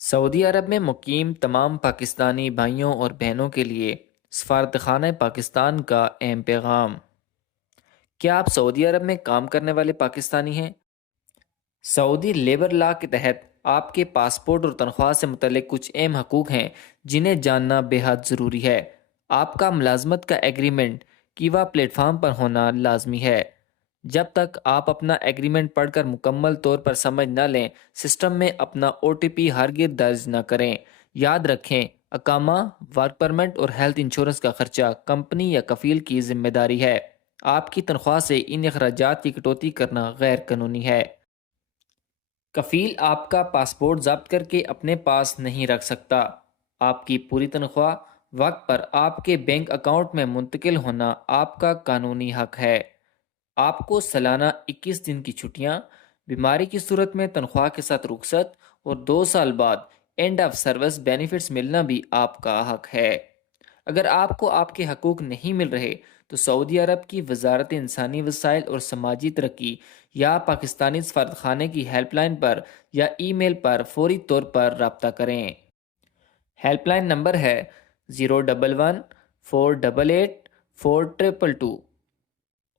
سعودی عرب میں مقیم تمام پاکستانی بھائیوں اور بہنوں کے لیے سفارتخانہ پاکستان کا اہم پیغام۔ کیا آپ سعودی عرب میں کام کرنے والے پاکستانی ہیں؟ سعودی لیبر لا کے تحت آپ کے پاسپورٹ اور تنخواہ سے متعلق کچھ اہم حقوق ہیں جنہیں جاننا بے حد ضروری ہے۔ آپ کا ملازمت کا ایگریمنٹ کیوا پلیٹ فارم پر ہونا لازمی ہے۔ جب تک آپ اپنا ایگریمنٹ پڑھ کر مکمل طور پر سمجھ نہ لیں، سسٹم میں اپنا او ٹی پی ہرگز درج نہ کریں۔ یاد رکھیں، اقامہ، ورک پرمٹ اور ہیلتھ انشورنس کا خرچہ کمپنی یا کفیل کی ذمہ داری ہے۔ آپ کی تنخواہ سے ان اخراجات کی کٹوتی کرنا غیر قانونی ہے۔ کفیل آپ کا پاسپورٹ ضبط کر کے اپنے پاس نہیں رکھ سکتا۔ آپ کی پوری تنخواہ وقت پر آپ کے بینک اکاؤنٹ میں منتقل ہونا آپ کا قانونی حق ہے۔ آپ کو سالانہ 21 دن کی چھٹیاں، بیماری کی صورت میں تنخواہ کے ساتھ رخصت اور 2 سال بعد اینڈ آف سروس بینیفٹس ملنا بھی آپ کا حق ہے۔ اگر آپ کو آپ کے حقوق نہیں مل رہے تو سعودی عرب کی وزارت انسانی وسائل اور سماجی ترقی یا پاکستانی سفارتخانے کی ہیلپ لائن پر یا ای میل پر فوری طور پر رابطہ کریں۔ ہیلپ لائن نمبر ہے 011-488-4222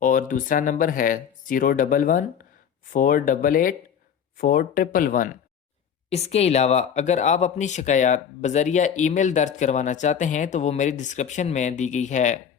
اور دوسرا نمبر ہے 011-488-4111۔ اس کے علاوہ اگر آپ اپنی شکایات بذریعہ ای میل درج کروانا چاہتے ہیں تو وہ میری ڈسکرپشن میں دی گئی ہے۔